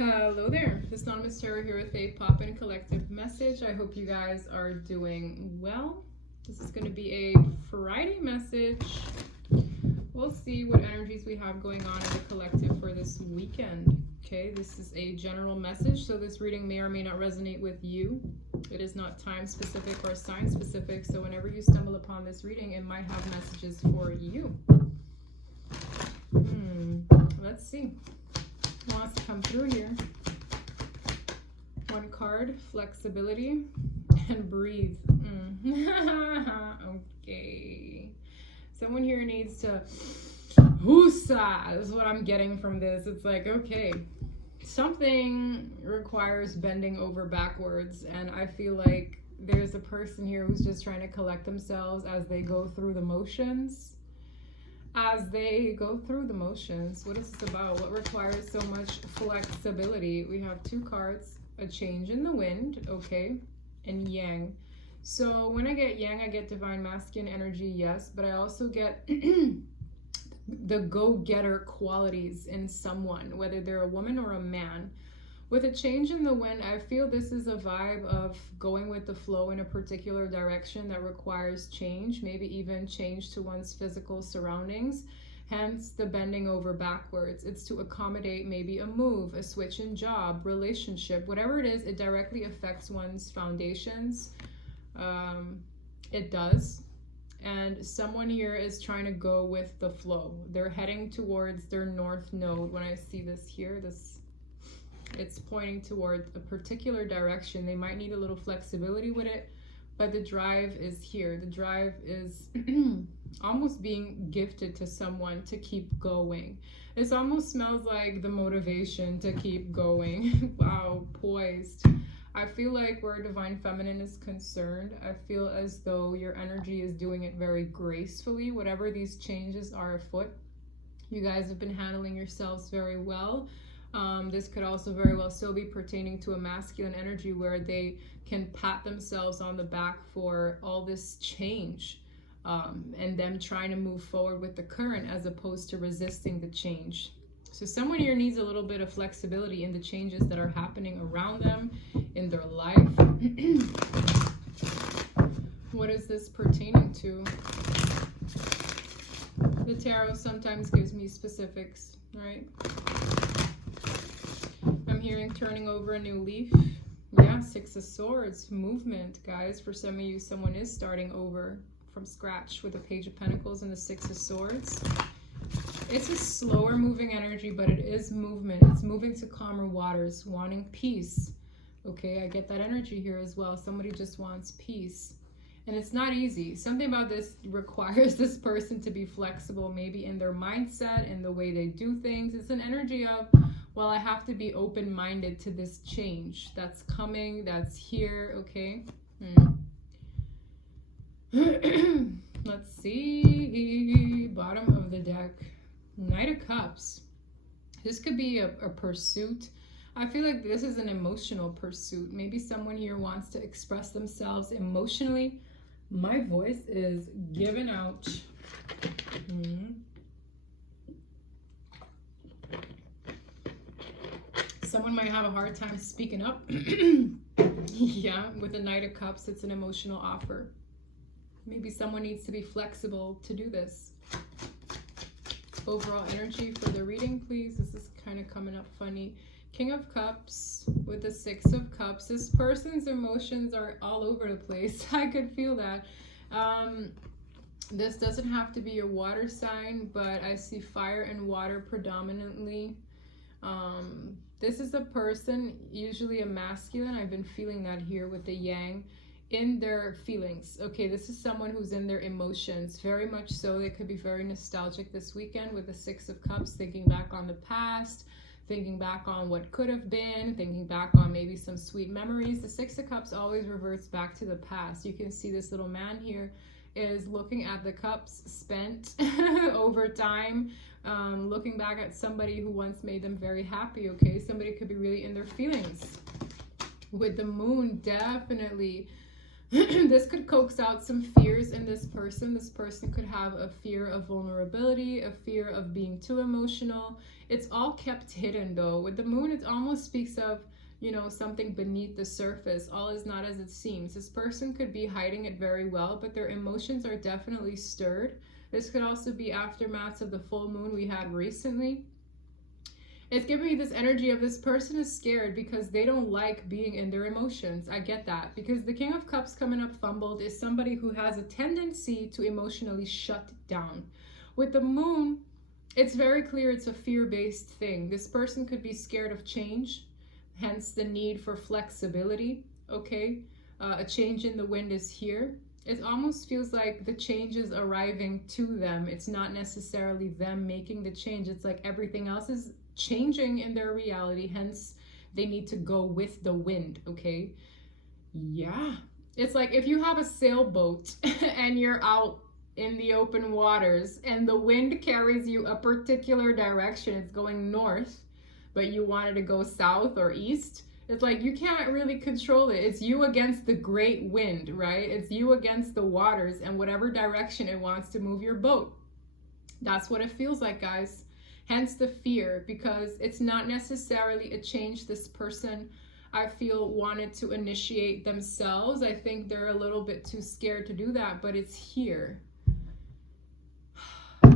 Hello there, this Anonymous Tarot here with a pop-in collective message. I hope you guys are doing well. This is going to be a Friday message. We'll see what energies we have going on in the collective for this weekend. Okay, this is a general message, so this reading may or may not resonate with you. It is not time specific or sign specific, so whenever you stumble upon this reading, it might have messages for you. Let's see. Wants to come through here. One card, flexibility, and breathe. Okay. Someone here needs to whoosa is what I'm getting from this. It's like, okay, something requires bending over backwards, and I feel like there's a person here who's just trying to collect themselves as they go through the motions. What is this about? What requires so much flexibility? We have two cards, a change in the wind, okay, and yang. So when I get yang, I get divine masculine energy, yes, but I also get the go-getter qualities in someone, whether they're a woman or a man. With a change in the wind, I feel this is a vibe of going with the flow in a particular direction that requires change, maybe even change to one's physical surroundings, hence the bending over backwards. It's to accommodate maybe a move, a switch in job, relationship, whatever it is, it directly affects one's foundations. It does. And someone here is trying to go with the flow. They're heading towards their north node. When I see this here, it's pointing toward a particular direction. They might need a little flexibility with it, but the drive is here. The drive is almost being gifted to someone to keep going. This almost smells like the motivation to keep going. Wow, poised. I feel like where divine feminine is concerned, I feel as though your energy is doing it very gracefully. Whatever these changes are afoot, you guys have been handling yourselves very well. This could also very well still be pertaining to a masculine energy where they can pat themselves on the back for all this change and them trying to move forward with the current as opposed to resisting the change. So someone here needs a little bit of flexibility in the changes that are happening around them in their life. What is this pertaining to? The tarot sometimes gives me specifics, right? I'm hearing turning over a new leaf. Yeah, Six of Swords, movement, guys. For some of you, someone is starting over from scratch with the Page of Pentacles and the Six of Swords. It's a slower moving energy, but it is movement. It's moving to calmer waters, wanting peace. Okay, I get that energy here as well. Somebody just wants peace. And it's not easy. Something about this requires this person to be flexible, maybe in their mindset, in the way they do things. It's an energy of, well, I have to be open-minded to this change that's coming, that's here, okay? Let's see. Bottom of the deck. Knight of Cups. This could be a pursuit. I feel like this is an emotional pursuit. Maybe someone here wants to express themselves emotionally. My voice is giving out. Someone might have a hard time speaking up. Yeah, with the Knight of Cups, it's an emotional offer. Maybe someone needs to be flexible to do this. Overall energy for the reading, please. This is kind of coming up funny. King of Cups with the Six of Cups. This person's emotions are all over the place. I could feel that. This doesn't have to be a water sign, but I see fire and water predominantly. This is a person, usually a masculine. I've been feeling that here with the yang. In their feelings. Okay, this is someone who's in their emotions, very much so. They could be very nostalgic this weekend with the Six of Cups, thinking back on the past, thinking back on what could have been, thinking back on maybe some sweet memories. The Six of Cups always reverts back to the past. You can see this little man here is looking at the cups spent over time, looking back at somebody who once made them very happy, okay? Somebody could be really in their feelings. With the moon, definitely This could coax out some fears in this person. This person could have a fear of vulnerability, a fear of being too emotional. It's all kept hidden though. With the moon, it almost speaks of, you know, something beneath the surface. All is not as it seems. This person could be hiding it very well, but their emotions are definitely stirred. This could also be aftermaths of the full moon we had recently. It's giving me this energy of this person is scared because they don't like being in their emotions. I get that. Because the King of Cups coming up fumbled is somebody who has a tendency to emotionally shut down. With the moon, it's very clear it's a fear-based thing. This person could be scared of change, hence the need for flexibility, okay? A change in the wind is here. It almost feels like the change is arriving to them. It's not necessarily them making the change. It's like everything else is changing in their reality, hence they need to go with the wind, okay? Yeah. It's like if you have a sailboat and you're out in the open waters and the wind carries you a particular direction, it's going north, but you wanted to go south or east, it's like you can't really control it. It's you against the great wind, right? It's you against the waters and whatever direction it wants to move your boat. That's what it feels like, guys. Hence the fear, because it's not necessarily a change this person, I feel, wanted to initiate themselves. I think they're a little bit too scared to do that, but it's here.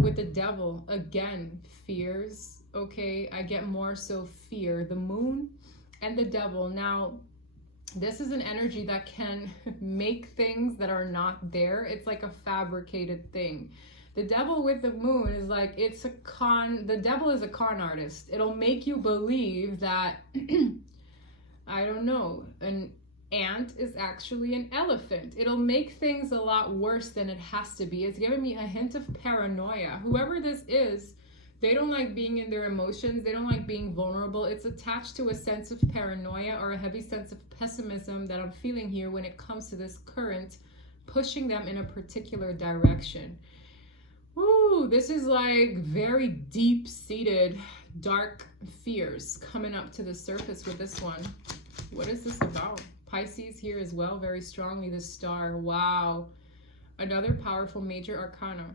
With the devil, again, fears, okay? I get more so fear. The moon and the devil. Now, this is an energy that can make things that are not there. It's like a fabricated thing. The devil with the moon is like, the devil is a con artist. It'll make you believe that, I don't know, an ant is actually an elephant. It'll make things a lot worse than it has to be. It's giving me a hint of paranoia. Whoever this is, they don't like being in their emotions. They don't like being vulnerable. It's attached to a sense of paranoia or a heavy sense of pessimism that I'm feeling here when it comes to this current pushing them in a particular direction. Ooh, this is like very deep-seated, dark fears coming up to the surface with this one. What is this about? Pisces here as well, very strongly, the star. Wow. Another powerful major arcana.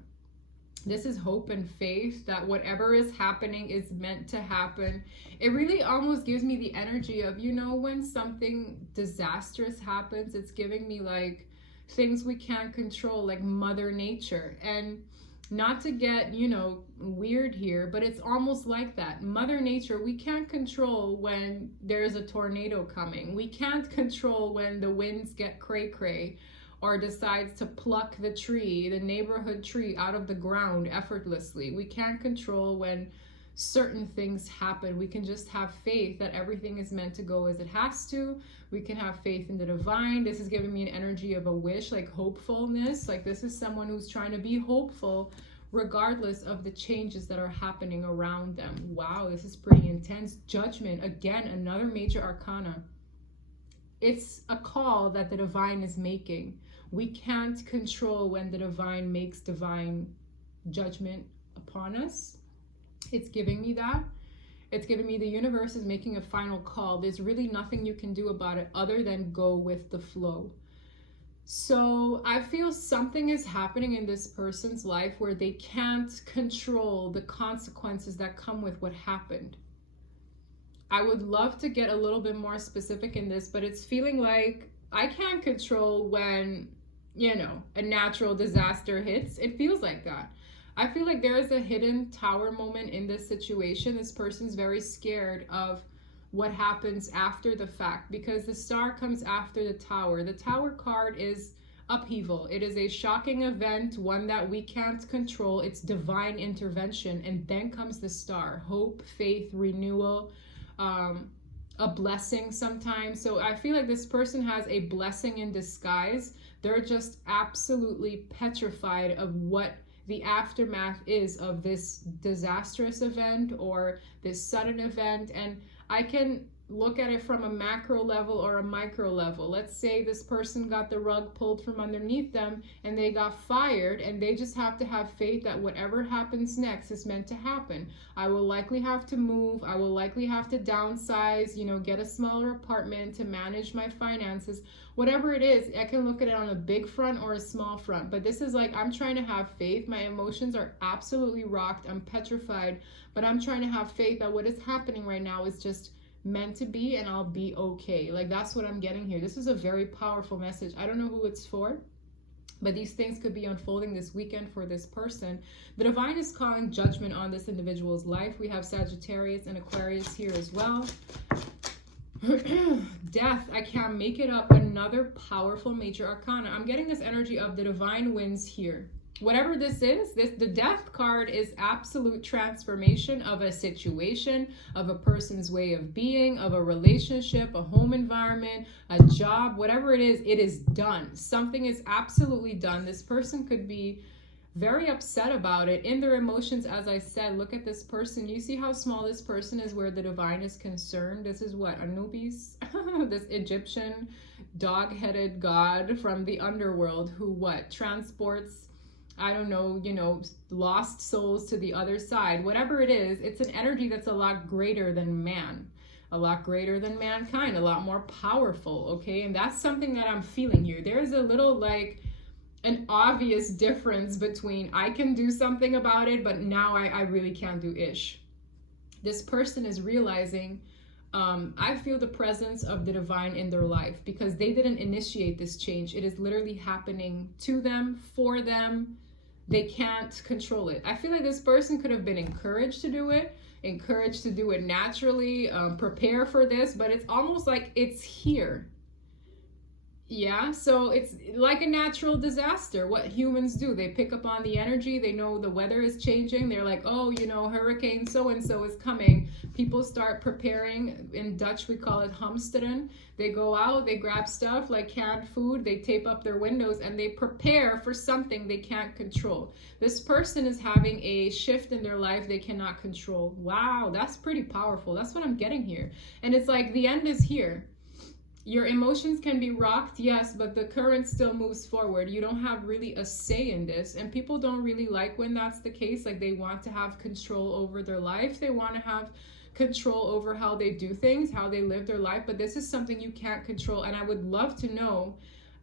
This is hope and faith that whatever is happening is meant to happen. It really almost gives me the energy of, you know, when something disastrous happens, it's giving me like things we can't control, like Mother Nature. And not to get, you know, weird here, but it's almost like that. Mother Nature, we can't control when there's a tornado coming. We can't control when the winds get cray-cray or decides to pluck the tree, the neighborhood tree, out of the ground effortlessly. We can't control when certain things happen. We can just have faith that everything is meant to go as it has to. We can have faith in the divine. This is giving me an energy of a wish, like hopefulness. Like this is someone who's trying to be hopeful regardless of the changes that are happening around them. Wow, this is pretty intense. Judgment, again, another major arcana. It's a call that the divine is making. We can't control when the divine makes divine judgment upon us. It's giving me that. It's giving me the universe is making a final call. There's really nothing you can do about it other than go with the flow. So I feel something is happening in this person's life where they can't control the consequences that come with what happened. I would love to get a little bit more specific in this, but it's feeling like I can't control when, you know, a natural disaster hits. It feels like that. I feel like there is a hidden tower moment in this situation. This person's very scared of what happens after the fact because the star comes after the tower. The tower card is upheaval. It is a shocking event, one that we can't control. It's divine intervention. And then comes the star, hope, faith, renewal, a blessing sometimes. So I feel like this person has a blessing in disguise. They're just absolutely petrified of what the aftermath is of this disastrous event or this sudden event. And I can look at it from a macro level or a micro level. Let's say this person got the rug pulled from underneath them and they got fired, and they just have to have faith that whatever happens next is meant to happen. I will likely have to move. I will likely have to downsize, get a smaller apartment to manage my finances. Whatever it is, I can look at it on a big front or a small front. But this is like, I'm trying to have faith. My emotions are absolutely rocked. I'm petrified, but I'm trying to have faith that what is happening right now is just meant to be, and I'll be okay. Like, that's what I'm getting here. This is a very powerful message. I don't know who it's for, but these things could be unfolding this weekend for this person. The divine is calling judgment on this individual's life. We have Sagittarius and Aquarius here as well. Death, I can't make it up. Another powerful major arcana. I'm getting this energy of the divine wins here. Whatever this is, the death card is absolute transformation of a situation, of a person's way of being, of a relationship, a home environment, a job, whatever it is done. Something is absolutely done. This person could be very upset about it in their emotions. As I said, look at this person. You see how small this person is where the divine is concerned? This is what? Anubis? This Egyptian dog-headed god from the underworld who what? Transports, I don't know, lost souls to the other side. Whatever it is, it's an energy that's a lot greater than man, a lot greater than mankind, a lot more powerful, okay? And that's something that I'm feeling here. There's a little, like, an obvious difference between I can do something about it, but now I really can't do ish. This person is realizing, I feel the presence of the divine in their life because they didn't initiate this change. It is literally happening to them, for them. They can't control it. I feel like this person could have been encouraged to do it, encouraged to do it naturally, prepare for this, but it's almost like it's here. Yeah, so it's like a natural disaster. What humans do, they pick up on the energy. They know the weather is changing. They're like, oh, hurricane so-and-so is coming. People start preparing. In Dutch, we call it hamsteren. They go out, they grab stuff like canned food, they tape up their windows, and they prepare for something they can't control. This person is having a shift in their life they cannot control. Wow, that's pretty powerful. That's what I'm getting here. And it's like the end is here. Your emotions can be rocked, yes, but the current still moves forward. You don't have really a say in this, and people don't really like when that's the case. Like, they want to have control over their life. They want to have control over how they do things, how they live their life, but this is something you can't control. And I would love to know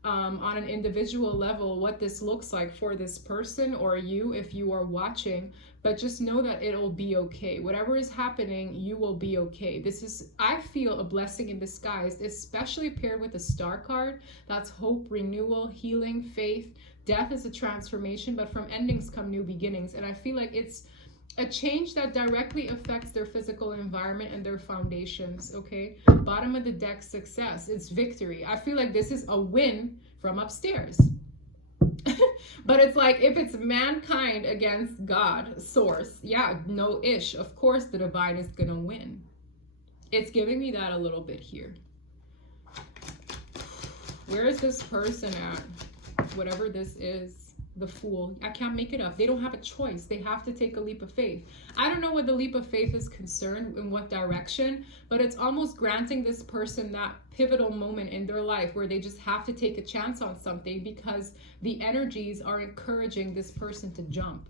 on an individual level what this looks like for this person or you if you are watching, but just know that it'll be okay. Whatever is happening, you will be okay. This is, I feel, a blessing in disguise, especially paired with the star card. That's hope, renewal, healing, faith. Death is a transformation, but from endings come new beginnings. And I feel like it's a change that directly affects their physical environment and their foundations, okay? Bottom of the deck, success. It's victory. I feel like this is a win from upstairs. But it's like, if it's mankind against God, source, yeah, no ish. Of course, the divine is going to win. It's giving me that a little bit here. Where is this person at? Whatever this is. The Fool. I can't make it up. They don't have a choice. They have to take a leap of faith. I don't know what the leap of faith is concerned, in what direction, but it's almost granting this person that pivotal moment in their life where they just have to take a chance on something because the energies are encouraging this person to jump.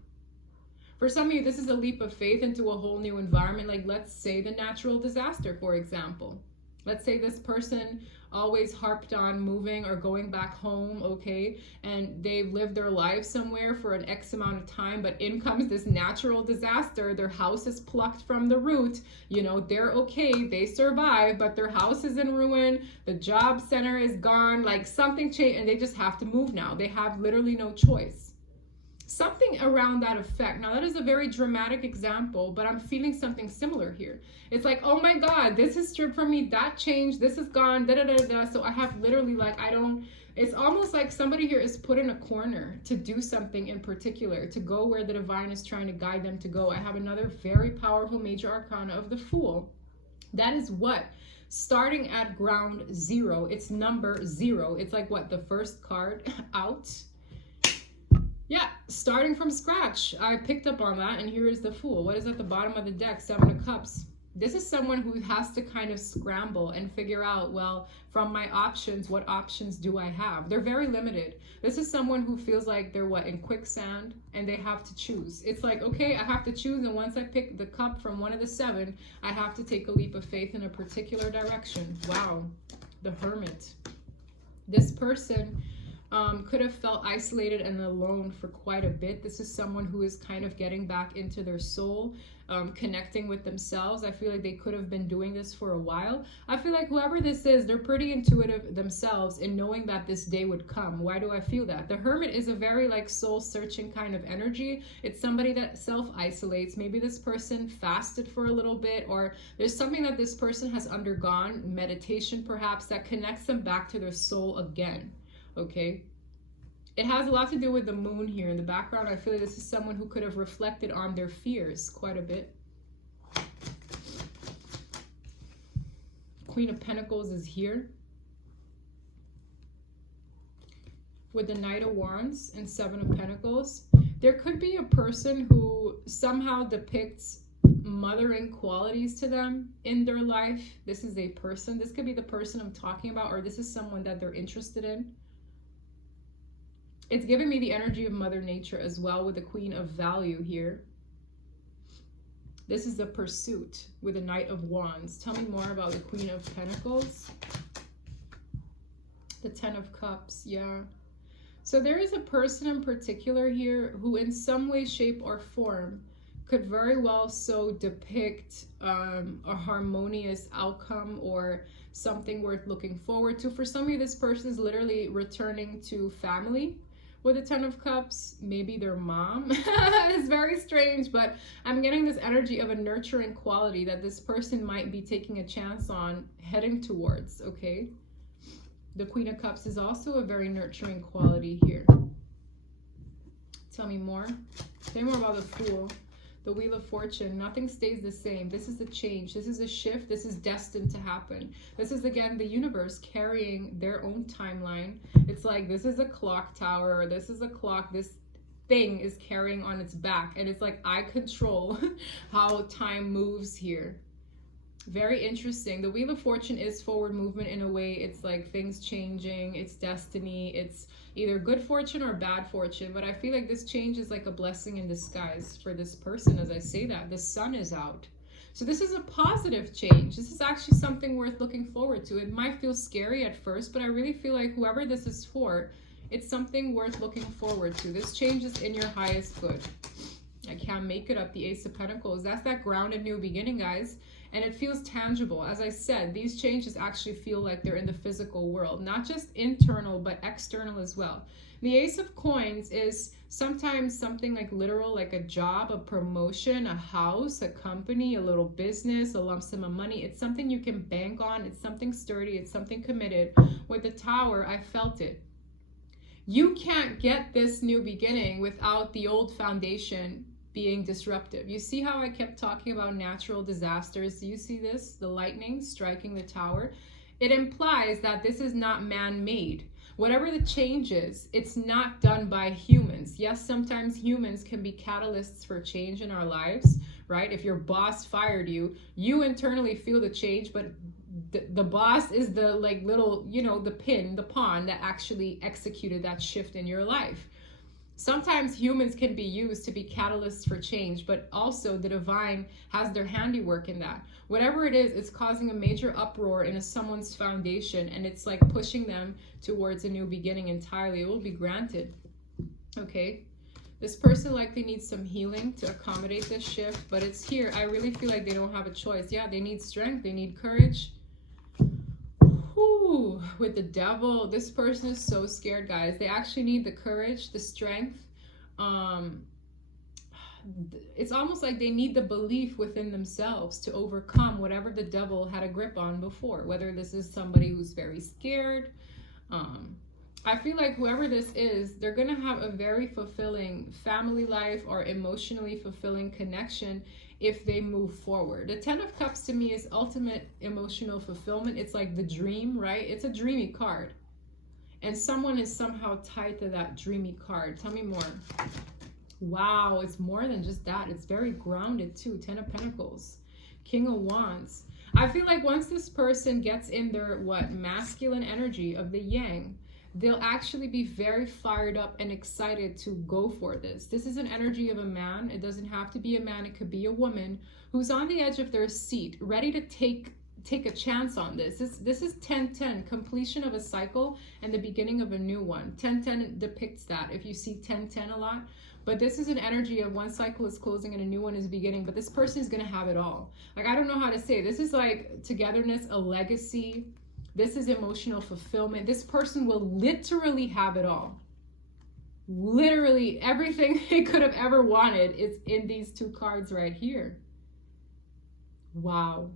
For some of you, this is a leap of faith into a whole new environment. Like, let's say the natural disaster, for example. Let's say this person always harped on moving or going back home, okay? And they've lived their life somewhere for an X amount of time, but in comes this natural disaster. Their house is plucked from the root. They're okay. They survive, but their house is in ruin. The job center is gone. Like, something changed, and they just have to move now. They have literally no choice. Something around that effect. Now, that is a very dramatic example, but I'm feeling something similar here. It's like, oh my God, this is stripped from me, that changed, this is gone, da-da-da-da. So I have literally, like, it's almost like somebody here is put in a corner to do something in particular, to go where the divine is trying to guide them to go. I have another very powerful major arcana of the Fool. That is what? Starting at ground zero. It's number 0. It's like what? The first card out. Yeah, starting from scratch. I picked up on that, and here is the Fool. What is at the bottom of the deck? Seven of Cups. This is someone who has to kind of scramble and figure out, well, from my options, what options do I have? They're very limited. This is someone who feels like they're in quicksand, and they have to choose. It's like, okay, I have to choose, and once I pick the cup from one of the seven, I have to take a leap of faith in a particular direction. Wow, the Hermit. This person could have felt isolated and alone for quite a bit. This is someone who is kind of getting back into their soul, connecting with themselves. I feel like they could have been doing this for a while. I feel like whoever this is, they're pretty intuitive themselves in knowing that this day would come. Why do I feel that? The Hermit is a very like soul-searching kind of energy. It's somebody that self-isolates. Maybe this person fasted for a little bit, or there's something that this person has undergone, meditation perhaps, that connects them back to their soul again. Okay, it has a lot to do with the moon here in the background. I feel like this is someone who could have reflected on their fears quite a bit. Queen of Pentacles is here with the Knight of Wands and Seven of Pentacles. There could be a person who somehow depicts mothering qualities to them in their life. This is a person. This could be the person I'm talking about, or this is someone that they're interested in. It's giving me the energy of Mother Nature as well with the Queen of Value here. This is the Pursuit with the Knight of Wands. Tell me more about the Queen of Pentacles. The Ten of Cups, yeah. So there is a person in particular here who in some way, shape, or form could very well so depict a harmonious outcome or something worth looking forward to. For some of you, this person is literally returning to family. With the Ten of Cups, maybe their mom. It's very strange, but I'm getting this energy of a nurturing quality that this person might be taking a chance on heading towards, okay? The Queen of Cups is also a very nurturing quality here. Tell me more. Tell me more about the Fool. The Wheel of Fortune, nothing stays the same. This is a change. This is a shift. This is destined to happen. This is, again, the universe carrying their own timeline. It's like this is a clock tower, or this is a clock. This thing is carrying on its back. And it's like I control how time moves here. Very interesting. The Wheel of Fortune is forward movement in a way. It's like things changing. It's destiny. It's either good fortune or bad fortune. But I feel like this change is like a blessing in disguise for this person. As I say that, the sun is out. So this is a positive change. This is actually something worth looking forward to. It might feel scary at first, but I really feel like whoever this is for, it's something worth looking forward to. This change is in your highest good. I can't make it up. The Ace of Pentacles. That's that grounded new beginning, guys. And it feels tangible. As I said, these changes actually feel like they're in the physical world, not just internal, but external as well. The Ace of Coins is sometimes something like literal, like a job, a promotion, a house, a company, a little business, a lump sum of money. It's something you can bank on. It's something sturdy. It's something committed. With the Tower, I felt it. You can't get this new beginning without the old foundation being disruptive. You see how I kept talking about natural disasters? Do you see this? The lightning striking the tower. It implies that this is not man-made. Whatever the change is, it's not done by humans. Yes, sometimes humans can be catalysts for change in our lives, right? If your boss fired you, you internally feel the change, but the boss is the like little, you know, the pawn that actually executed that shift in your life. Sometimes humans can be used to be catalysts for change, but also the divine has their handiwork in that. Whatever it is, it's causing a major uproar in someone's foundation, and it's like pushing them towards a new beginning entirely. It will be granted. Okay? This person likely needs some healing to accommodate this shift, but it's here. I really feel like they don't have a choice. Yeah, they need strength. They need courage. Ooh, with the Devil, this person is so scared, guys. They actually need the courage, the strength. It's almost like they need the belief within themselves to overcome whatever the Devil had a grip on before. Whether this is somebody who's very scared. I feel like whoever this is, they're going to have a very fulfilling family life or emotionally fulfilling connection if they move forward. The Ten of Cups to me is ultimate emotional fulfillment. It's like the dream, right? It's a dreamy card. And someone is somehow tied to that dreamy card. Tell me more. Wow, it's more than just that. It's very grounded too. 10 of Pentacles, King of Wands. I feel like once this person gets in their masculine energy of the yang, they'll actually be very fired up and excited to go for this. This is an energy of a man. It doesn't have to be a man. It could be a woman who's on the edge of their seat, ready to take a chance on this. This is 10-10, completion of a cycle and the beginning of a new one. 10-10 depicts that if you see 10-10 a lot. But this is an energy of one cycle is closing and a new one is beginning. But this person is going to have it all. Like, I don't know how to say it. This is like togetherness, a legacy. This is emotional fulfillment. This person will literally have it all. Literally everything they could have ever wanted is in these two cards right here. Wow.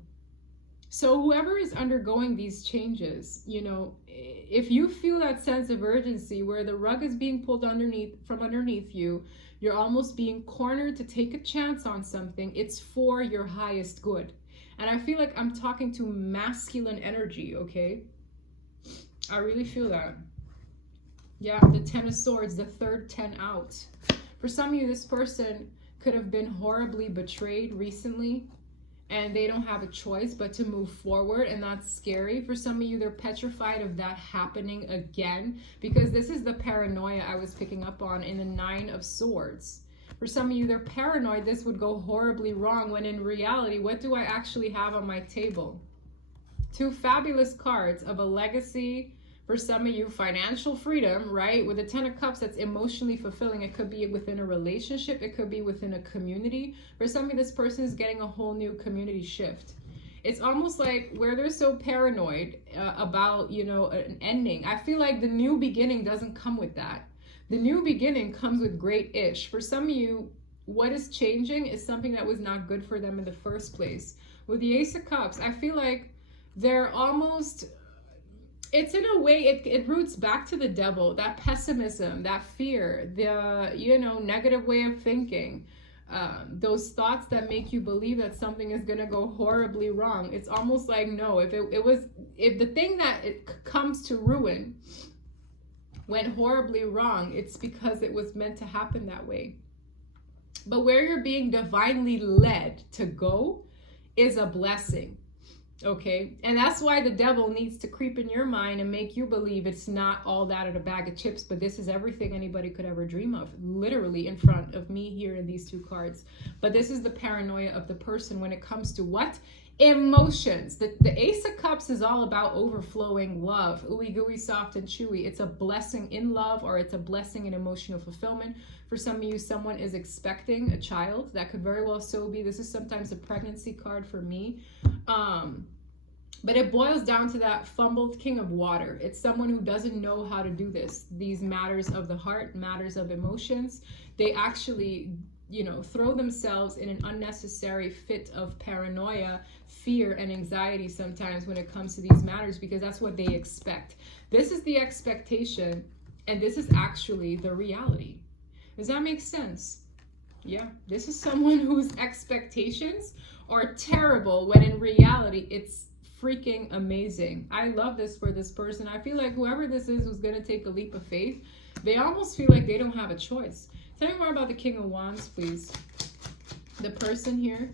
So whoever is undergoing these changes, you know, if you feel that sense of urgency where the rug is being pulled from underneath you, you're almost being cornered to take a chance on something, it's for your highest good. And I feel like I'm talking to masculine energy, okay? I really feel that. Yeah, the 10 of Swords, the third 10 out. For some of you, this person could have been horribly betrayed recently, and they don't have a choice but to move forward, and that's scary. For some of you, they're petrified of that happening again, because this is the paranoia I was picking up on in the 9 of Swords. For some of you, they're paranoid this would go horribly wrong, when in reality, what do I actually have on my table? Two fabulous cards of a legacy. For some of you, financial freedom, right? With the 10 of Cups, that's emotionally fulfilling. It could be within a relationship. It could be within a community. For some of you, this person is getting a whole new community shift. It's almost like where they're so paranoid about, you know, an ending. I feel like the new beginning doesn't come with that. The new beginning comes with great-ish. For some of you, what is changing is something that was not good for them in the first place. With the Ace of Cups, I feel like they're almost... It's in a way, it roots back to the devil, that pessimism, that fear, the, you know, negative way of thinking, those thoughts that make you believe that something is going to go horribly wrong. It's almost like, no, if the thing that it comes to ruin went horribly wrong, it's because it was meant to happen that way. But where you're being divinely led to go is a blessing. Okay, and that's why the devil needs to creep in your mind and make you believe it's not all that in a bag of chips, but this is everything anybody could ever dream of, literally in front of me here in these two cards. But this is the paranoia of the person when it comes to what? Emotions. The Ace of Cups is all about overflowing love, ooey gooey, soft and chewy. It's a blessing in love, or it's a blessing in emotional fulfillment. For some of you, someone is expecting a child. That could very well so be. This is sometimes a pregnancy card for me. But it boils down to that fumbled King of Water. It's someone who doesn't know how to do this. These matters of the heart, matters of emotions, they actually, you know, throw themselves in an unnecessary fit of paranoia, fear, and anxiety sometimes when it comes to these matters, because that's what they expect. This is the expectation, and this is actually the reality. Does that make sense? Yeah, this is someone whose expectations are terrible when in reality it's freaking amazing. I love this for this person. I feel like whoever this is who's going to take a leap of faith, they almost feel like they don't have a choice. Tell me more about the King of Wands, please. The person here,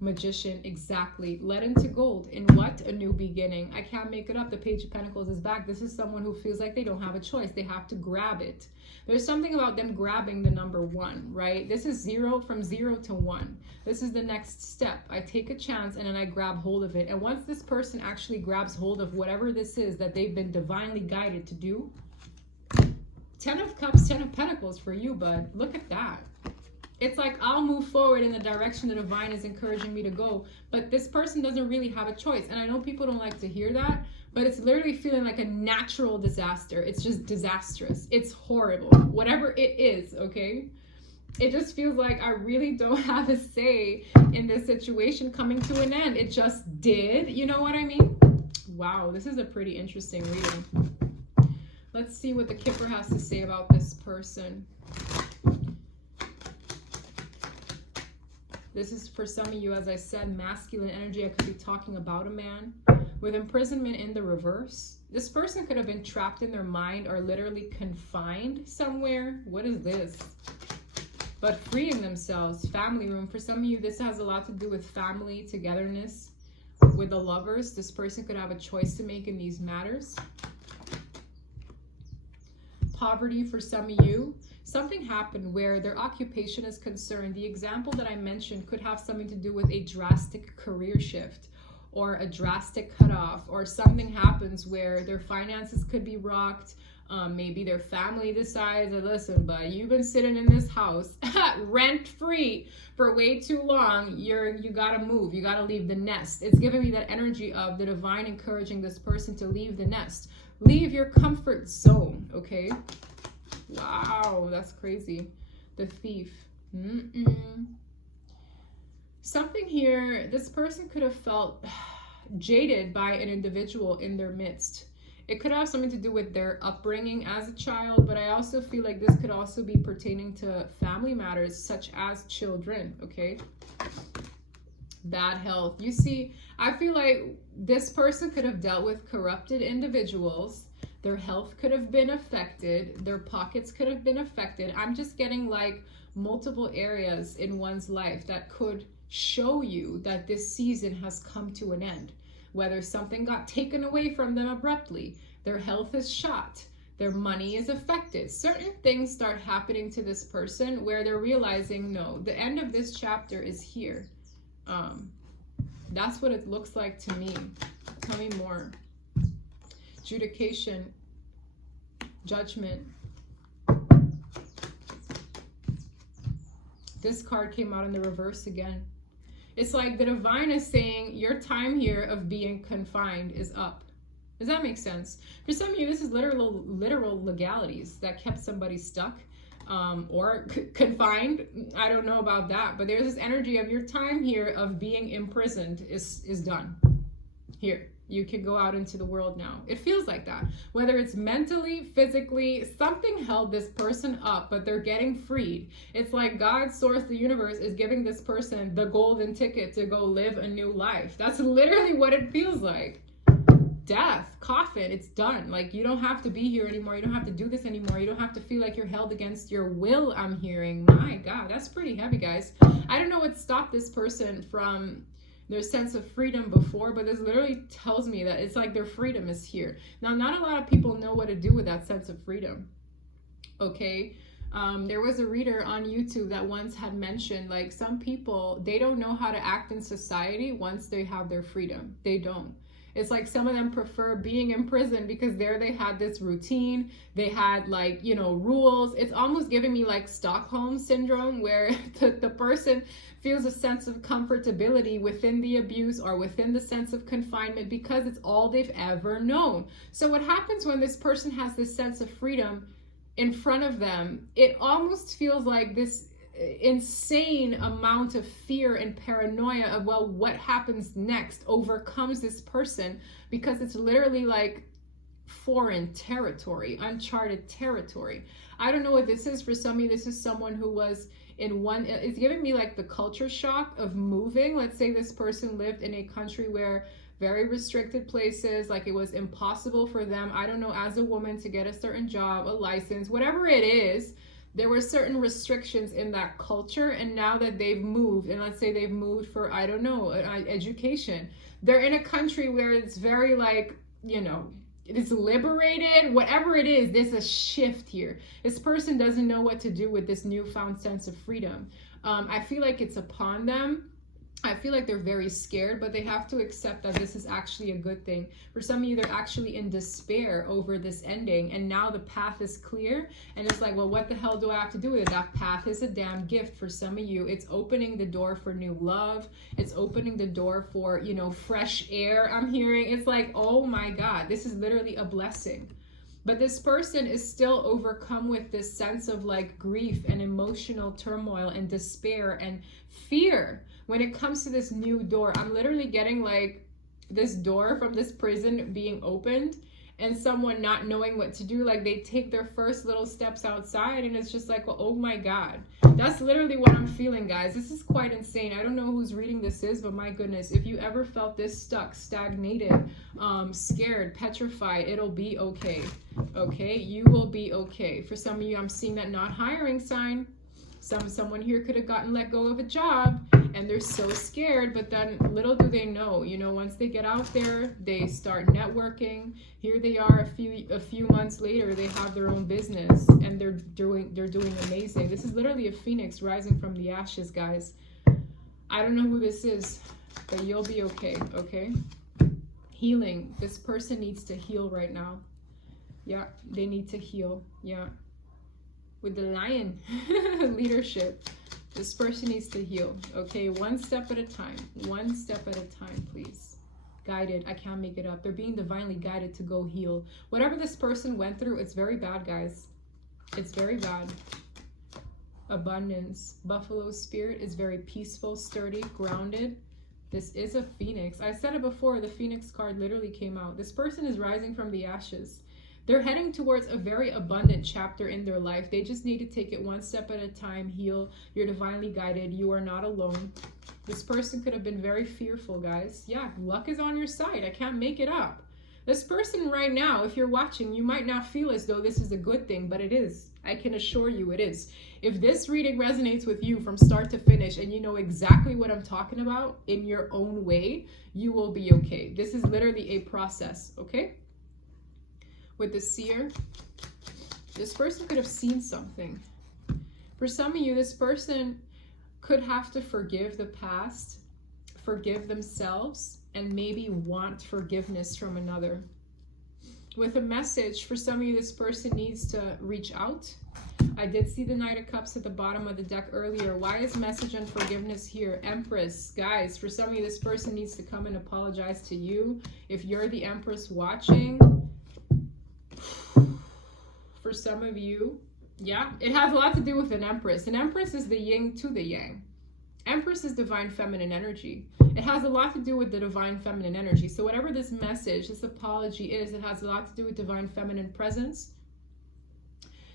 Magician, exactly. Led into gold. In what? A new beginning. I can't make it up. The Page of Pentacles is back. This is someone who feels like they don't have a choice. They have to grab it. There's something about them grabbing the number 1, right? This is from 0 to 1. This is the next step. I take a chance and then I grab hold of it. And once this person actually grabs hold of whatever this is that they've been divinely guided to do, 10 of Cups, 10 of Pentacles for you, bud. Look at that. It's like, I'll move forward in the direction the divine is encouraging me to go. But this person doesn't really have a choice. And I know people don't like to hear that, but it's literally feeling like a natural disaster. It's just disastrous. It's horrible. Whatever it is, okay? It just feels like I really don't have a say in this situation coming to an end. It just did. You know what I mean? Wow, this is a pretty interesting reading. Let's see what the Kipper has to say about this person. This is for some of you, as I said, masculine energy. I could be talking about a man. With imprisonment in the reverse, this person could have been trapped in their mind or literally confined somewhere. What is this? but freeing themselves. Family room. For some of you, this has a lot to do with family, togetherness. With the Lovers, this person could have a choice to make in these matters. Poverty for some of you. Something happened where their occupation is concerned. The example that I mentioned could have something to do with a drastic career shift or a drastic cutoff, or something happens where their finances could be rocked. Maybe their family decides, listen, but you've been sitting in this house rent free for way too long. You gotta move. You gotta leave the nest. It's giving me that energy of the divine encouraging this person to leave the nest. Leave your comfort zone, okay? Wow, that's crazy. The Thief. Something here, this person could have felt jaded by an individual in their midst. It could have something to do with their upbringing as a child, but I also feel like this could also be pertaining to family matters such as children, okay? Bad health. You see, I feel like this person could have dealt with corrupted individuals. Their health could have been affected. Their pockets could have been affected. I'm just getting like multiple areas in one's life that could show you that this season has come to an end. Whether something got taken away from them abruptly, their health is shot, their money is affected. Certain things start happening to this person where they're realizing, no, the end of this chapter is here. That's what it looks like to me. Tell me more. Adjudication, judgment. This card came out in the reverse again. It's like the divine is saying your time here of being confined is up. Does that make sense? For some of you, this is literal legalities that kept somebody stuck or confined. I don't know about that, but there's this energy of your time here of being imprisoned is done. Here, you can go out into the world now. It feels like that. Whether it's mentally, physically, something held this person up, but they're getting freed. It's like God, source, the universe is giving this person the golden ticket to go live a new life. That's literally what it feels like. Death, coffin, it's done. Like, you don't have to be here anymore. You don't have to do this anymore. You don't have to feel like you're held against your will, I'm hearing. My God, that's pretty heavy, guys. I don't know what stopped this person from their sense of freedom before, but this literally tells me that it's like their freedom is here. Now, not a lot of people know what to do with that sense of freedom, okay? There was a reader on YouTube that once had mentioned, like, some people, they don't know how to act in society once they have their freedom. They don't. It's like some of them prefer being in prison because there they had this routine. They had, like, you know, rules. It's almost giving me like Stockholm syndrome, where the person feels a sense of comfortability within the abuse or within the sense of confinement because it's all they've ever known. So what happens when this person has this sense of freedom in front of them, it almost feels like this insane amount of fear and paranoia of, well, what happens next overcomes this person, because it's literally like foreign territory, uncharted territory. I don't know what this is. For some of you, this is someone who was in one, it's giving me like the culture shock of moving. Let's say this person lived in a country where very restricted places, like it was impossible for them, I don't know, as a woman to get a certain job, a license, whatever it is. There were certain restrictions in that culture, and now that they've moved, and let's say they've moved for, I don't know, education, they're in a country where it's very like, you know, it's liberated, whatever it is, there's a shift here. This person doesn't know what to do with this newfound sense of freedom. I feel like it's upon them. I feel like they're very scared, but they have to accept that this is actually a good thing. For some of you, they're actually in despair over this ending, and now the path is clear, and it's like, well, what the hell do I have to do with it? That path is a damn gift for some of you. It's opening the door for new love. It's opening the door for, you know, fresh air, I'm hearing. It's like, oh my God, this is literally a blessing. But this person is still overcome with this sense of like grief and emotional turmoil and despair and fear. When it comes to this new door, I'm literally getting like this door from this prison being opened and someone not knowing what to do. Like they take their first little steps outside and it's just like, well, oh my God. That's literally what I'm feeling, guys. This is quite insane. I don't know whose reading this is, but my goodness, if you ever felt this stuck, stagnated, scared, petrified, it'll be okay. Okay, you will be okay. For some of you, I'm seeing that not hiring sign. Someone here could have gotten let go of a job and they're so scared, but then little do they know, you know, once they get out there, they start networking. Here they are a few months later, they have their own business and they're doing amazing. This is literally a phoenix rising from the ashes, guys. I don't know who this is, but you'll be okay, okay? Healing. This person needs to heal right now. Yeah, they need to heal. Yeah. With the lion leadership, this person needs to heal. Okay, one step at a time. One step at a time, please. Guided. I can't make it up. They're being divinely guided to go heal. Whatever this person went through, it's very bad, guys. It's very bad. Abundance. Buffalo spirit is very peaceful, sturdy, grounded. This is a phoenix. I said it before, the phoenix card literally came out. This person is rising from the ashes. They're heading towards a very abundant chapter in their life. They just need to take it one step at a time, heal. You're divinely guided. You are not alone. This person could have been very fearful, guys. Yeah, luck is on your side. I can't make it up. This person right now, if you're watching, you might not feel as though this is a good thing, but it is. I can assure you it is. If this reading resonates with you from start to finish and you know exactly what I'm talking about in your own way, you will be okay. This is literally a process, okay? With the seer, this person could have seen something. For some of you, this person could have to forgive the past, forgive themselves, and maybe want forgiveness from another. With a message, for some of you, this person needs to reach out. I did see the Knight of Cups at the bottom of the deck earlier. Why is message and forgiveness here? Empress. Guys, for some of you, this person needs to come and apologize to you. If you're the Empress watching, for some of you, yeah, it has a lot to do with an Empress. An Empress is the yin to the yang. Empress is divine feminine energy. It has a lot to do with the divine feminine energy. So whatever this message, this apology is, it has a lot to do with divine feminine presence.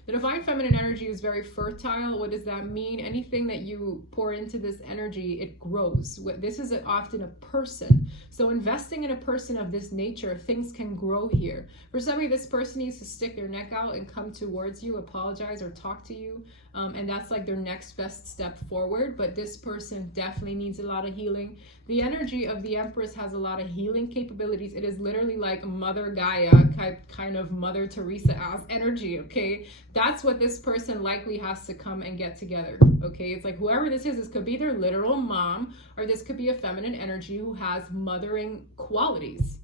The divine feminine energy is very fertile. What does that mean? Anything that you pour into this energy, it grows. This is often a person. So investing in a person of this nature, things can grow here. For some of you, this person needs to stick their neck out and come towards you, apologize or talk to you. And that's like their next best step forward. But this person definitely needs a lot of healing. The energy of the Empress has a lot of healing capabilities. It is literally like Mother Gaia, kind of Mother Teresa-esque energy, okay? That's what this person likely has to come and get together, okay? It's like whoever this could be their literal mom, or this could be a feminine energy who has mothering qualities.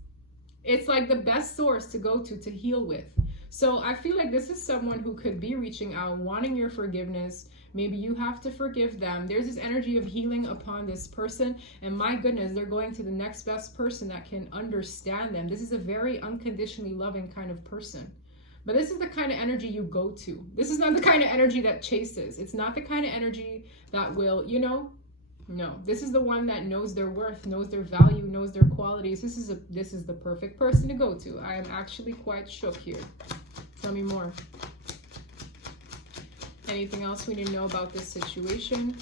It's like the best source to go to heal with. So I feel like this is someone who could be reaching out, wanting your forgiveness. Maybe you have to forgive them. There's this energy of healing upon this person. And my goodness, they're going to the next best person that can understand them. This is a very unconditionally loving kind of person. But this is the kind of energy you go to. This is not the kind of energy that chases. It's not the kind of energy that will, you know, no. This is the one that knows their worth, knows their value, knows their qualities. This is the perfect person to go to. I am actually quite shook here. Tell me more. Anything else we need to know about this situation?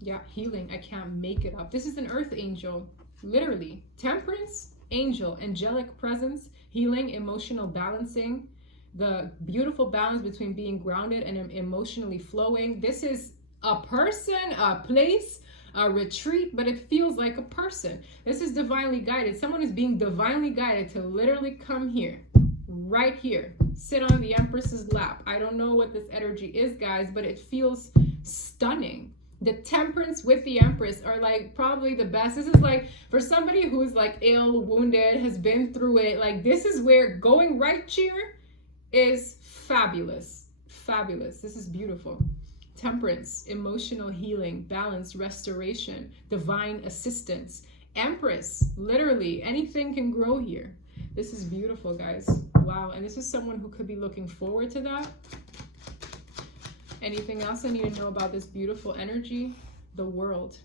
Yeah, healing. I can't make it up. This is an earth angel. Literally. Temperance, angel, angelic presence, healing, emotional balancing, the beautiful balance between being grounded and emotionally flowing. This is a person, a place, a retreat, but it feels like a person. This is divinely guided. Someone is being divinely guided to literally come here, right here, sit on the Empress's lap. I don't know what this energy is, guys, but it feels stunning. The Temperance with the Empress are like probably the best. This is like for somebody who's like ill, wounded, has been through it. Like this is where going right here is fabulous. Fabulous. This is beautiful. Temperance, emotional healing, balance, restoration, divine assistance. Empress, literally anything can grow here. This is beautiful, guys. Wow. And this is someone who could be looking forward to that. Anything else I need to know about this beautiful energy? The World.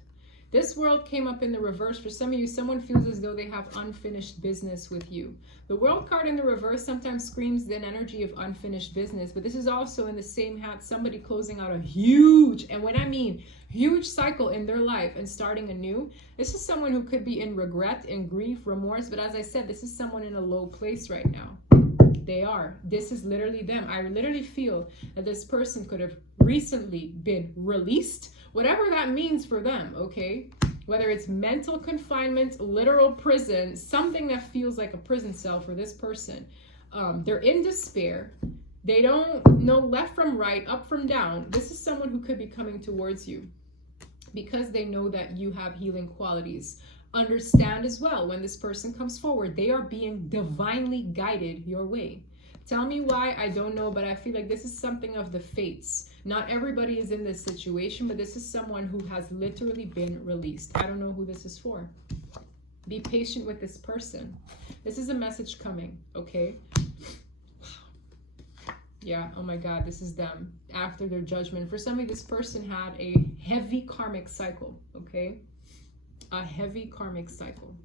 This World came up in the reverse. For some of you, someone feels as though they have unfinished business with you. The World card in the reverse sometimes screams an energy of unfinished business, but this is also in the same hat, somebody closing out a huge, and when I mean huge cycle in their life and starting anew. This is someone who could be in regret and grief, remorse, but as I said, this is someone in a low place right now. They are. This is literally them. I literally feel that this person could have recently been released, whatever that means for them, okay? Whether it's mental confinement, literal prison, something that feels like a prison cell for this person. They're in despair. They don't know left from right, up from down. This is someone who could be coming towards you because they know that you have healing qualities. Understand as well, when this person comes forward, they are being divinely guided your way. Tell me why, I don't know, but I feel like this is something of the fates. Not everybody is in this situation, but this is someone who has literally been released. I don't know who this is for. Be patient with this person. This is a message coming, okay? Yeah, oh my God, this is them after their judgment. For some of you, this person had a heavy karmic cycle, okay? A heavy karmic cycle.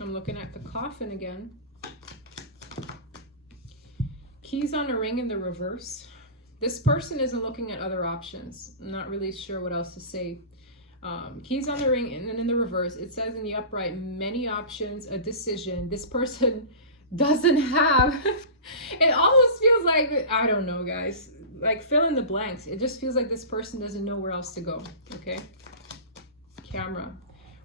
I'm looking at the coffin again. Keys on a ring in the reverse. This person isn't looking at other options. I'm not really sure what else to say. Keys on the ring, and then in the reverse, it says in the upright, many options, a decision. This person doesn't have, it almost feels like, I don't know, guys, like fill in the blanks. It just feels like this person doesn't know where else to go, okay? Camera.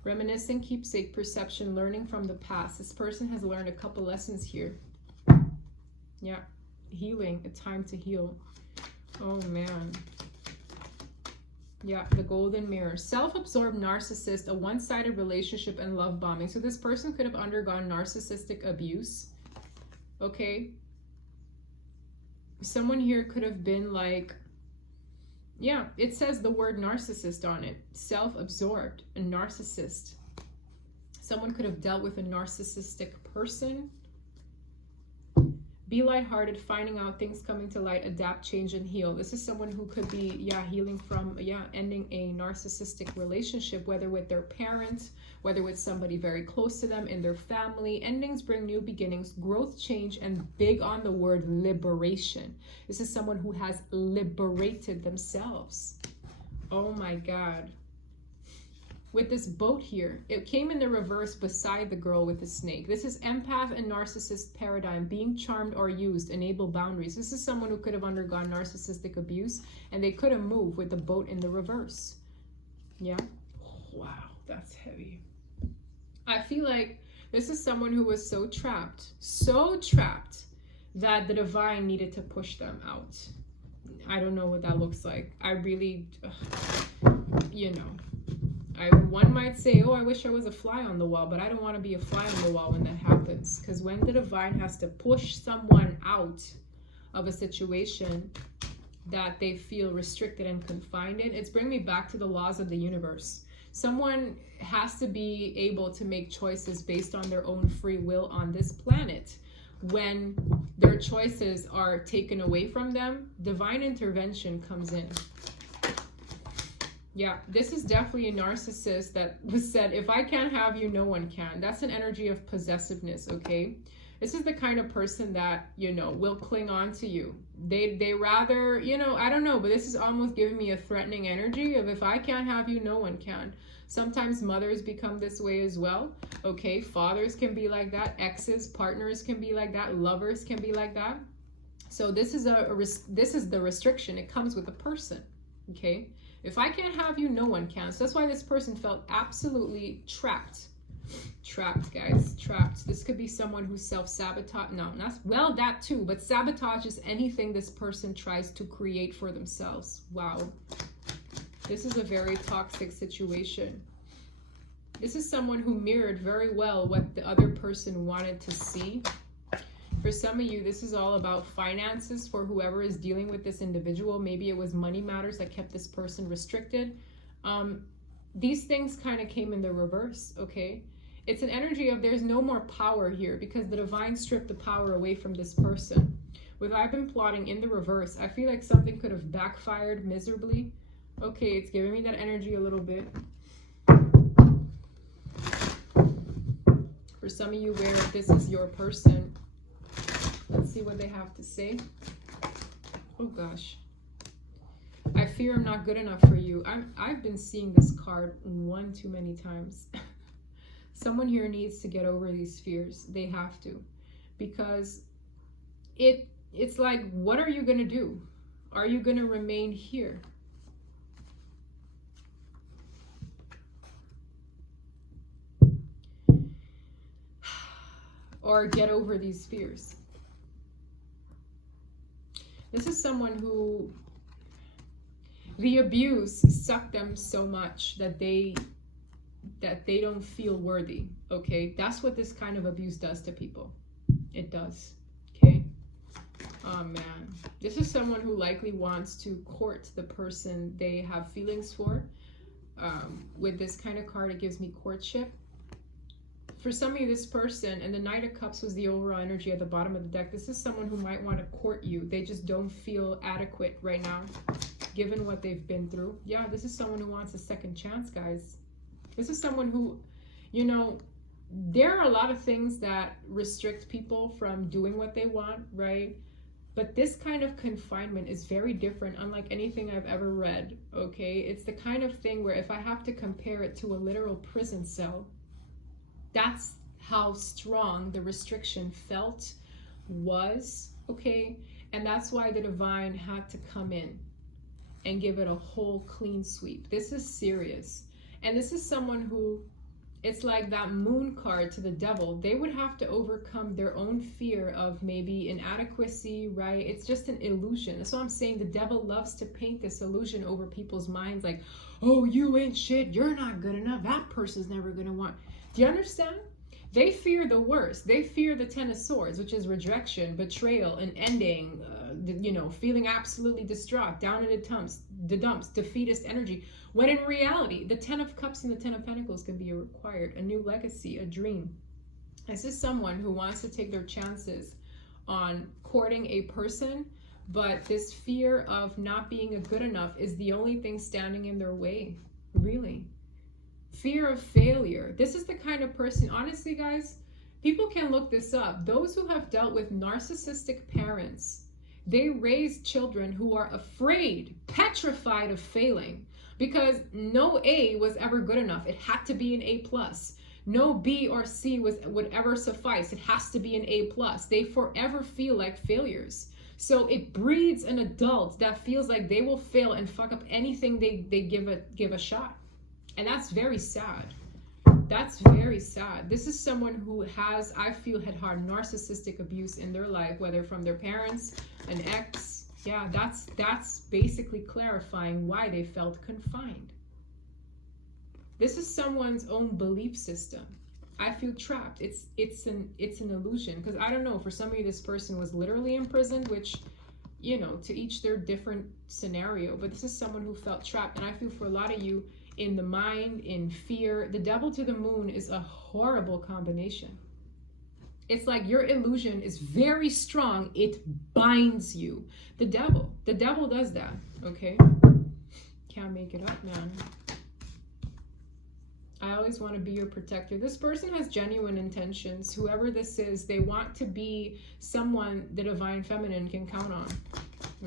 Reminiscing, keepsake, perception, learning from the past. This person has learned a couple lessons here. Yeah, healing, a time to heal. Oh man. Yeah, the golden mirror. Self-absorbed narcissist, a one-sided relationship, and love bombing. So this person could have undergone narcissistic abuse. Okay. Someone here could have been like, yeah, it says the word narcissist on it. Self-absorbed, a narcissist. Someone could have dealt with a narcissistic person. Be lighthearted, finding out things coming to light, adapt, change, and heal. This is someone who could be, yeah, healing from, yeah, ending a narcissistic relationship, whether with their parents, whether with somebody very close to them in their family. Endings bring new beginnings, growth, change, and big on the word liberation. This is someone who has liberated themselves. Oh my God. With this boat here, it came in the reverse beside the girl with the snake. This is empath and narcissist paradigm. Being charmed or used, enable boundaries. This is someone who could have undergone narcissistic abuse, and they couldn't move with the boat in the reverse. Yeah. Wow, that's heavy. I feel like this is someone who was so trapped that the divine needed to push them out. I don't know what that looks like. I really, you know. One might say, oh, I wish I was a fly on the wall, but I don't want to be a fly on the wall when that happens. Because when the divine has to push someone out of a situation that they feel restricted and confined in, it's bringing me back to the laws of the universe. Someone has to be able to make choices based on their own free will on this planet. When their choices are taken away from them, divine intervention comes in. Yeah, this is definitely a narcissist that was said, if I can't have you, no one can. That's an energy of possessiveness, okay? This is the kind of person that, you know, will cling on to you. They rather, you know, I don't know, but this is almost giving me a threatening energy of if I can't have you, no one can. Sometimes mothers become this way as well, okay? Fathers can be like that. Exes, partners can be like that. Lovers can be like that. So this is the restriction. It comes with a person, okay? If I can't have you, no one can. So that's why this person felt absolutely trapped. Trapped, guys. Trapped. This could be someone who self-sabotage. No, not well, that too. But sabotages anything this person tries to create for themselves. Wow. This is a very toxic situation. This is someone who mirrored very well what the other person wanted to see. For some of you, this is all about finances for whoever is dealing with this individual. Maybe it was money matters that kept this person restricted. These things kind of came in the reverse, okay? It's an energy of there's no more power here because the divine stripped the power away from this person. With I've been plotting in the reverse, I feel like something could have backfired miserably. Okay, it's giving me that energy a little bit. For some of you where this is your person, let's see what they have to say. Oh gosh. I fear I'm not good enough for you. I've been seeing this card one too many times. Someone here needs to get over these fears. They have to. Because it's like, what are you going to do? Are you going to remain here? Or get over these fears? This is someone who the abuse sucked them so much that they don't feel worthy. Okay, that's what this kind of abuse does to people. It does. Okay. Oh man, this is someone who likely wants to court the person they have feelings for. With this kind of card, it gives me courtship. For some of you, this person, and the Knight of Cups was the overall energy at the bottom of the deck. This is someone who might want to court you. They just don't feel adequate right now, given what they've been through. Yeah, this is someone who wants a second chance, guys. This is someone who, you know, there are a lot of things that restrict people from doing what they want, right? But this kind of confinement is very different, unlike anything I've ever read, okay? It's the kind of thing where if I have to compare it to a literal prison cell, that's how strong the restriction was, okay? And that's why the divine had to come in and give it a whole clean sweep. This is serious. And this is someone who, it's like that moon card to the devil. They would have to overcome their own fear of maybe inadequacy, right? It's just an illusion. That's what I'm saying. The devil loves to paint this illusion over people's minds like, oh, you ain't shit. You're not good enough. That person's never going to want. Do you understand? They fear the worst. They fear the Ten of Swords, which is rejection, betrayal, an ending, you know, feeling absolutely distraught, down in the dumps, defeatist energy. When in reality, the Ten of Cups and the Ten of Pentacles can be required, a new legacy, a dream. This is someone who wants to take their chances on courting a person, but this fear of not being good enough is the only thing standing in their way, really. Fear of failure. This is the kind of person, honestly, guys, people can look this up. Those who have dealt with narcissistic parents, they raise children who are afraid, petrified of failing, because no A was ever good enough. It had to be an A+. No B or C would ever suffice. It has to be an A+. They forever feel like failures. So it breeds an adult that feels like they will fail and fuck up anything they give a shot. And that's very sad. That's very sad. This is someone who has, I feel, had narcissistic abuse in their life, whether from their parents, an ex. Yeah, that's basically clarifying why they felt confined. This is someone's own belief system. I feel trapped. It's an illusion, because I don't know, for some of you this person was literally imprisoned, which, you know, to each their different scenario, but this is someone who felt trapped. And I feel for a lot of you, in the mind, in fear, the devil to the moon is a horrible combination. It's like your illusion is very strong. It binds you. The devil does that, okay? Can't make it up, man. I always want to be your protector. This person has genuine intentions. Whoever this is, they want to be someone the divine feminine can count on,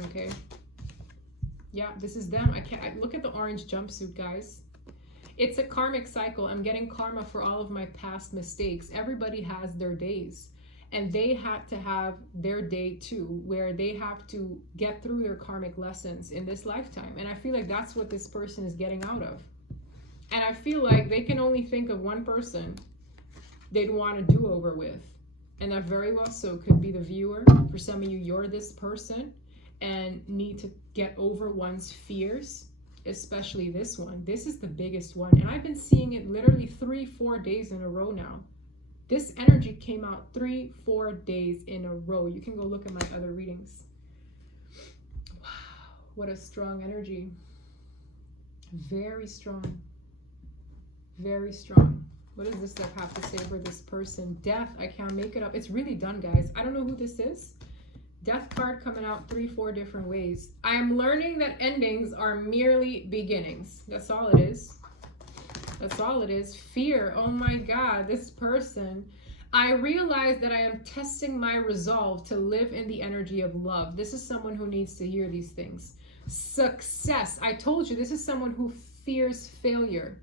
okay? Yeah, this is them. Look at the orange jumpsuit, guys. It's a karmic cycle. I'm getting karma for all of my past mistakes. Everybody has their days. And they had to have their day too, where they have to get through their karmic lessons in this lifetime. And I feel like that's what this person is getting out of. And I feel like they can only think of one person they'd want to do over with. And that very well so could be the viewer. For some of you, you're this person and need to get over one's fears, especially this one. This is the biggest one, and I've been seeing it literally 3-4 days in a row now. This energy came out 3-4 days in a row. You can go look at my other readings. Wow, what a strong energy. Very strong. Very strong. What does this deck have to say for this person? Death. I can't make it up. It's really done, guys. I don't know who this is. Death card coming out 3-4 different ways. I am learning that endings are merely beginnings. That's all it is. That's all it is. Fear. Oh my God, this person. I realize that I am testing my resolve to live in the energy of love. This is someone who needs to hear these things. Success. I told you, this is someone who fears failure.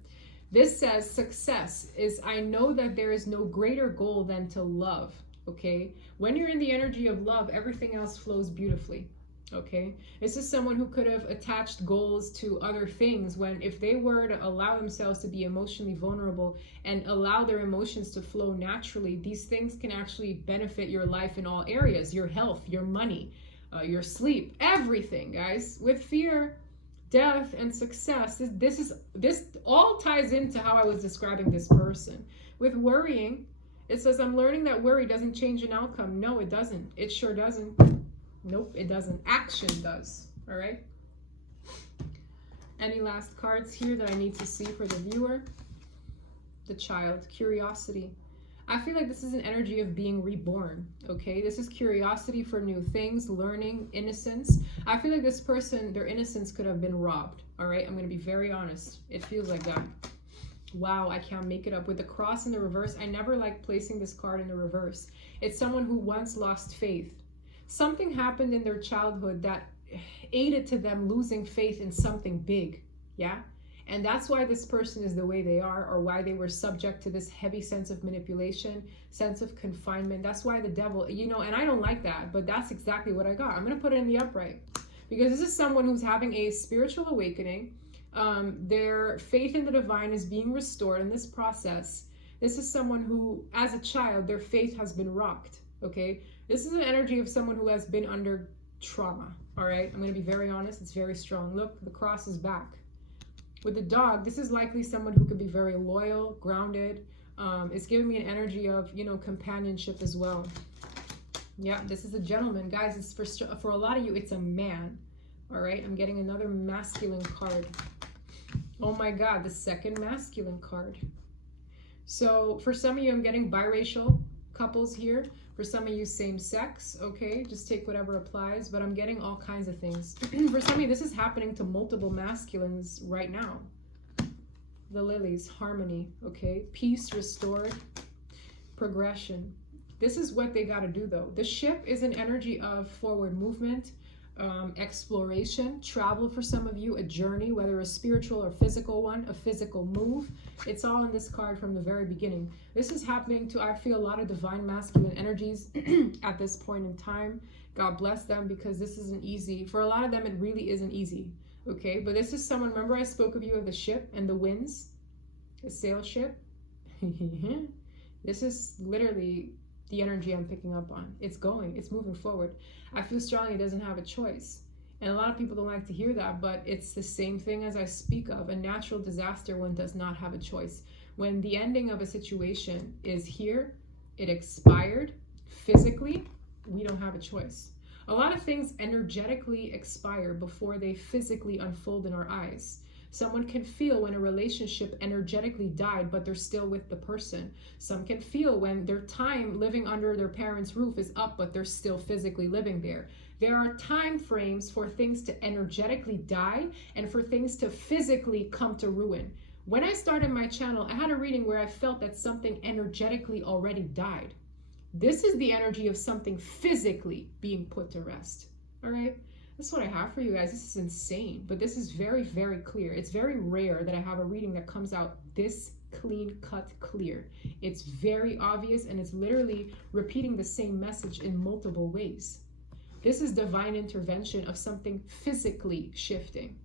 This says success is, I know that there is no greater goal than to love. okay? When you're in the energy of love, everything else flows beautifully, okay? This is someone who could have attached goals to other things when if they were to allow themselves to be emotionally vulnerable and allow their emotions to flow naturally, these things can actually benefit your life in all areas, your health, your money, your sleep, everything, guys. With fear, death, and success, this all ties into how I was describing this person. With worrying, it says, I'm learning that worry doesn't change an outcome. No, it doesn't. It sure doesn't. Nope, it doesn't. Action does. All right. Any last cards here that I need to see for the viewer? The Child, curiosity. I feel like this is an energy of being reborn, okay? This is curiosity for new things, learning, innocence. I feel like this person, their innocence could have been robbed, all right? I'm going to be very honest. It feels like that. Wow, I can't make it up. With the cross in the reverse, I never like placing this card in the reverse. It's someone who once lost faith. Something happened in their childhood that aided to them losing faith in something big, yeah? And that's why this person is the way they are, or why they were subject to this heavy sense of manipulation, sense of confinement. That's why the devil, you know, and I don't like that, but that's exactly what I got. I'm going to put it in the upright because this is someone who's having a spiritual awakening. Their faith in the divine is being restored in this process. This is someone who, as a child, their faith has been rocked, okay? This is an energy of someone who has been under trauma, all right? I'm going to be very honest. It's very strong. Look, the cross is back. With the dog, this is likely someone who could be very loyal, grounded. It's giving me an energy of, you know, companionship as well. Yeah, this is a gentleman. Guys, it's for a lot of you, it's a man. All right, I'm getting another masculine card. Oh my God, the second masculine card. So for some of you, I'm getting biracial couples here. For some of you, same sex, okay? Just take whatever applies, but I'm getting all kinds of things. For some of you, this is happening to multiple masculines right now. The lilies, harmony, okay? Peace restored, progression. This is what they got to do, though. The ship is an energy of forward movement, exploration, travel for some of you, a journey, whether a spiritual or physical one, a physical move. It's all in this card from the very beginning. This is happening to, I feel, a lot of divine masculine energies at this point in time. God bless them, because this isn't easy. For a lot of them, it really isn't easy, okay? But this is someone, remember I spoke of you of the ship and the winds, a sail ship? This is literally the energy I'm picking up on. It's going, it's moving forward. I feel strongly it doesn't have a choice. And a lot of people don't like to hear that, but it's the same thing as I speak of. A natural disaster one does not have a choice. When the ending of a situation is here, it expired physically, we don't have a choice. A lot of things energetically expire before they physically unfold in our eyes. Someone can feel when a relationship energetically died, but they're still with the person. Some can feel when their time living under their parents' roof is up, but they're still physically living there. There are time frames for things to energetically die and for things to physically come to ruin. When I started my channel, I had a reading where I felt that something energetically already died. This is the energy of something physically being put to rest. All right? That's what I have for you guys. This is insane, but this is very, very clear. It's very rare that I have a reading that comes out this clean cut clear. It's very obvious, and it's literally repeating the same message in multiple ways. This is divine intervention of something physically shifting.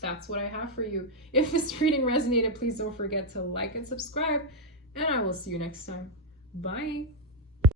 That's what I have for you. If this reading resonated, please don't forget to like and subscribe, and I will see you next time. Bye.